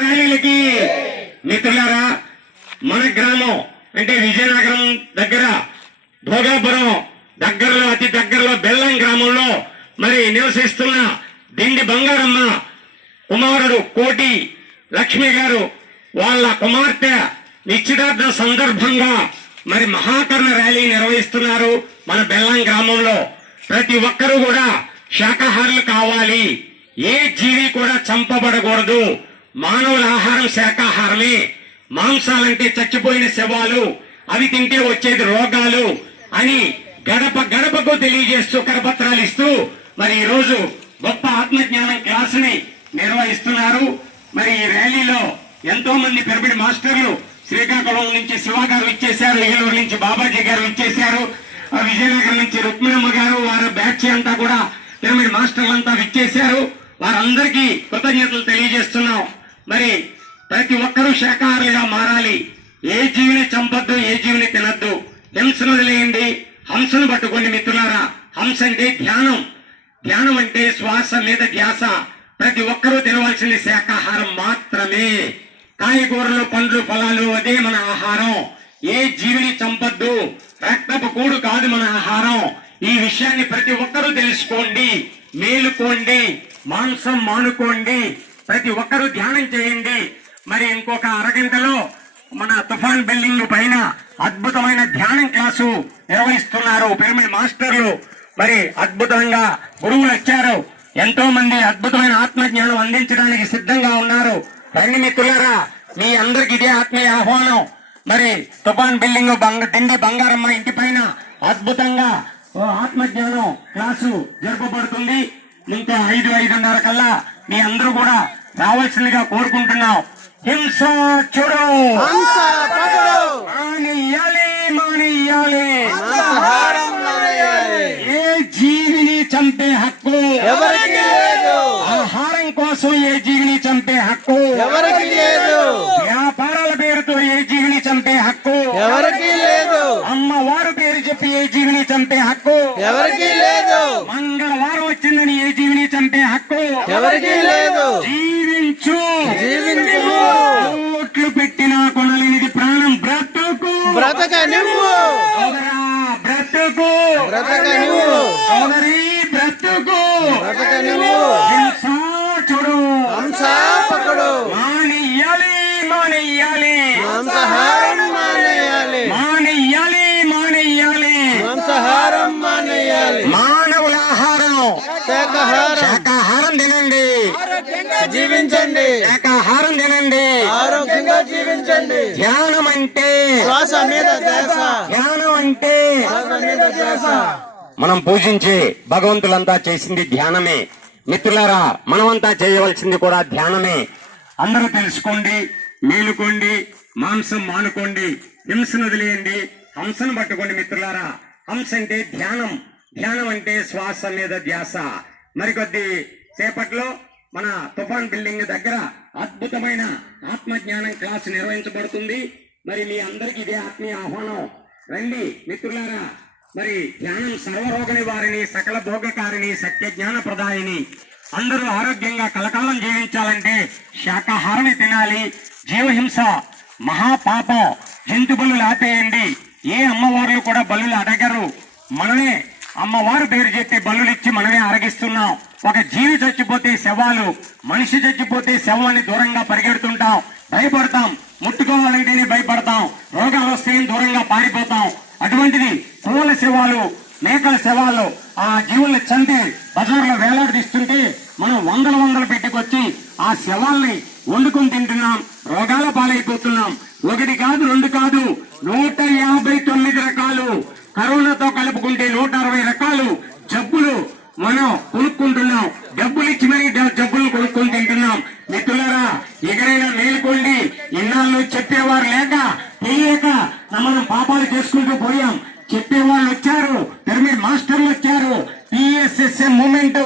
ర్యాలీలకి మిత్రులారా మన గ్రామం అంటే విజయనగరం దగ్గర భోగాపురం దగ్గరలో అతి దగ్గరలో బెల్లం గ్రామంలో మరి నివసిస్తున్న దిండి బంగారమ్మ కుమారుడు కోటి లక్ష్మి గారు వాళ్ళ కుమార్తె నిశ్చితార్థ సందర్భంగా మరి మహాకరణ ర్యాలీ నిర్వహిస్తున్నారు మన బెల్లం గ్రామంలో. ప్రతి ఒక్కరూ కూడా శాకాహారులు కావాలి. ఏ జీవి కూడా చంపబడకూడదు. మానవుల ఆహారం శాకాహారమే మాంసాలంటే చచ్చిపోయిన శవాలు అవి తింటే వచ్చేది రోగాలు అని గడప గడపకు తెలియజేస్తూ కరపత్రాలు ఇస్తూ మరి ఈ రోజు గొప్ప ఆత్మజ్ఞానం క్లాసుని నిర్వహిస్తున్నారు. మరి ఈ ర్యాలీలో ఎంతో మంది పిరమిడ్ మాస్టర్లు శ్రీకాకుళం నుంచి శివ గారు ఇచ్చేశారు ఏలూరు నుంచి బాబాజీ గారు ఇచ్చేశారు ఆ విజయనగరం నుంచి రుక్మిణమ్మ గారు వారి బ్యాచ్ అంతా కూడా పిరమిడ్ మాస్టర్లంతా విచ్చేశారు. వారందరికీ కృతజ్ఞతలు తెలియజేస్తున్నాం. మరి ప్రతి ఒక్కరూ శాఖాహారులుగా మారాలి. ఏ జీవిని చంపద్దు ఏ జీవిని తినద్దు. హింసను వదిలేయండి. హంసను పట్టుకోండి మిత్రులారా. హంస అంటే ధ్యానం. ధ్యానం అంటే శ్వాస మీద ధ్యాస. ప్రతి ఒక్కరూ తినవలసింది శాకాహారం మాత్రమే. కాయగూరలు పండ్లు ఫలాలు అదే మన ఆహారం. ఏ జీవిని చంపొద్దు. రక్తపు కూడు కాదు మన ఆహారం. ఈ విషయాన్ని ప్రతి ఒక్కరూ తెలుసుకోండి మేలుకోండి మాంసం మానుకోండి ప్రతి ఒక్కరూ ధ్యానం చేయండి. మరి ఇంకొక అరగంటలో మన తుఫాన్ బిల్డింగ్ పైన అద్భుతమైన ధ్యానం క్లాసు నిర్వహిస్తున్నారు. పిరమిడ్ మాస్టర్లు. మరి అద్భుతంగా గురువులు వచ్చారు. ఎంతో మంది అద్భుతమైన ఆత్మజ్ఞానం అందించడానికి సిద్ధంగా ఉన్నారు. రండి మిత్రులారా మీ అందరికి ఇదే ఆత్మీయ ఆహ్వానం. మరి తుఫాన్ బిల్డింగ్ బంగ దిండి బంగారమ్మ ఇంటి పైన అద్భుతంగా ఓ ఆత్మజ్ఞానం క్లాసు జరపబడుతుంది. ఇంకా ఐదు ఐదున్నర కల్లా మీ అందరూ కూడా రావాల్సిందిగా కోరుకుంటున్నాం. హింస చూడు మానియాలి. ఏ జీవిని చంపే హక్కు? ఆహారం కోసం ఏ జీవిని చంపే హక్కు? ఎవరికి లేదు. వ్యాపారాల పేరుతో ఏ జీవిని చంపే హక్కు? ఎవరికి లేదు. అమ్మవారు పేరు చెప్పి ఏ జీవిని చంపే హక్కు? ఎవరికి లేదు. మంగళవారం వచ్చిందని ఏ జీవిని చంపే హక్కు. ఎవరికి లేదు. జీవించు. జీవించు. కోట్లు పెట్టినా కొనలేనిది ప్రాణం బ్రతుకు. బ్రతక నువ్వు బ్రతుకు. బ్రతక నువ్వు శాకాహారం తినండి. జీవించండి. శాకాహారం తినండి. ఆరోగ్యంగా జీవించండి. ధ్యానం అంటే. శ్వాస మీద ధ్యాస. ధ్యానం అంటే. శ్వాస మీద ధ్యాస. మనం పూజించే భగవంతులంతా చేసింది ధ్యానమే. మిత్రులారా మనమంతా చేయవలసింది కూడా ధ్యానమే. అందరూ తెలుసుకోండి మేలుకోండి మాంసం మానుకోండి హింసను వదిలేయండి హంసను పట్టుకోండి మిత్రులారా. హంస అంటే ధ్యానం. ధ్యానం అంటే శ్వాస మీద ధ్యాస. మరికొద్ది సేపట్లో మన తుఫాన్ బిల్డింగ్ దగ్గర అద్భుతమైన ఆత్మజ్ఞానం క్లాస్ నిర్వహించబడుతుంది. మరి మీ అందరికి ఇదే ఆత్మీయ ఆహ్వానం. రండి మిత్రులారా మరి జ్ఞానం సర్వరోగ వారిని సకల భోగకారిని సత్య జ్ఞాన ప్రదాయిని అందరూ ఆరోగ్యంగా కలకాలం జీవించాలంటే శాకాహారమే తినాలి. జీవహింస మహాపాపం జంతు బలు ఆపేయండి ఏ అమ్మవార్లు కూడా బలు అడగరు. మనమే అమ్మవారు పేరు చెప్పి బలులు ఇచ్చి మనమే అరగిస్తున్నాం. ఒక జీవి చచ్చిపోతే శవాలు మనిషి చచ్చిపోతే శవాన్ని దూరంగా పరిగెడుతుంటాం. భయపడతాం. ముట్టుకోవాలంటేనే భయపడతాం. రోగాలు వస్తే దూరంగా పారిపోతాం. అటువంటిది పూల శవాలు మేకల శవాలు ఆ జీవుల్ని చంపి బజార్లో వేలాడదీస్తుంటే మనం వందల వందలు పెట్టుకొచ్చి ఆ శవాల్ని వండుకొని తింటున్నాం. రోగాల పాలైపోతున్నాం. ఒకటి కాదు రెండు కాదు నూట యాభై తొమ్మిది రకాలు. కరోనాతో కలుపుకుంటే నూట అరవై రకాలు జబ్బులు మనం కొనుక్కుంటున్నాం. డబ్బులు ఇచ్చి మరీ జబ్బులు కొనుక్కొని తింటున్నాం. మిత్రులారా ఎగరైనా మేలుకోండి. ఇన్నాళ్ళు చెప్పేవారు లేక తెలియక మనం పాపాలు చేసుకుంటూ పోయాం. చెప్పేవాళ్ళు వచ్చారు. పిరమిడ్ మాస్టర్లు వచ్చారు. పిఎస్ఎస్ఎం మూమెంట్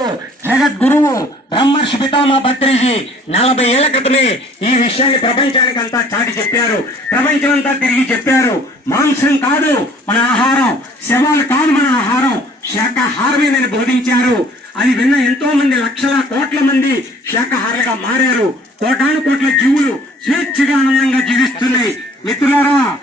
జగద్గురువు బ్రహ్మర్షి పితామా భట్రీజీ నలభై ఏళ్ళ క్రితమే ఈ విషయాన్ని ప్రపంచానికి అంతా చాటి చెప్పారు. ప్రపంచం అంతా తిరిగి చెప్పారు. మాంసం కాదు మన ఆహారం శవాలు కాదు మన ఆహారం. శాకాహారమేనని బోధించారు. అది విన్న ఎంతో మంది లక్షల కోట్ల మంది శాకాహారులుగా మారారు. కోటాను కోట్ల జీవులు స్వేచ్ఛగా ఆనందంగా జీవిస్తున్నాయి. మిత్రులారా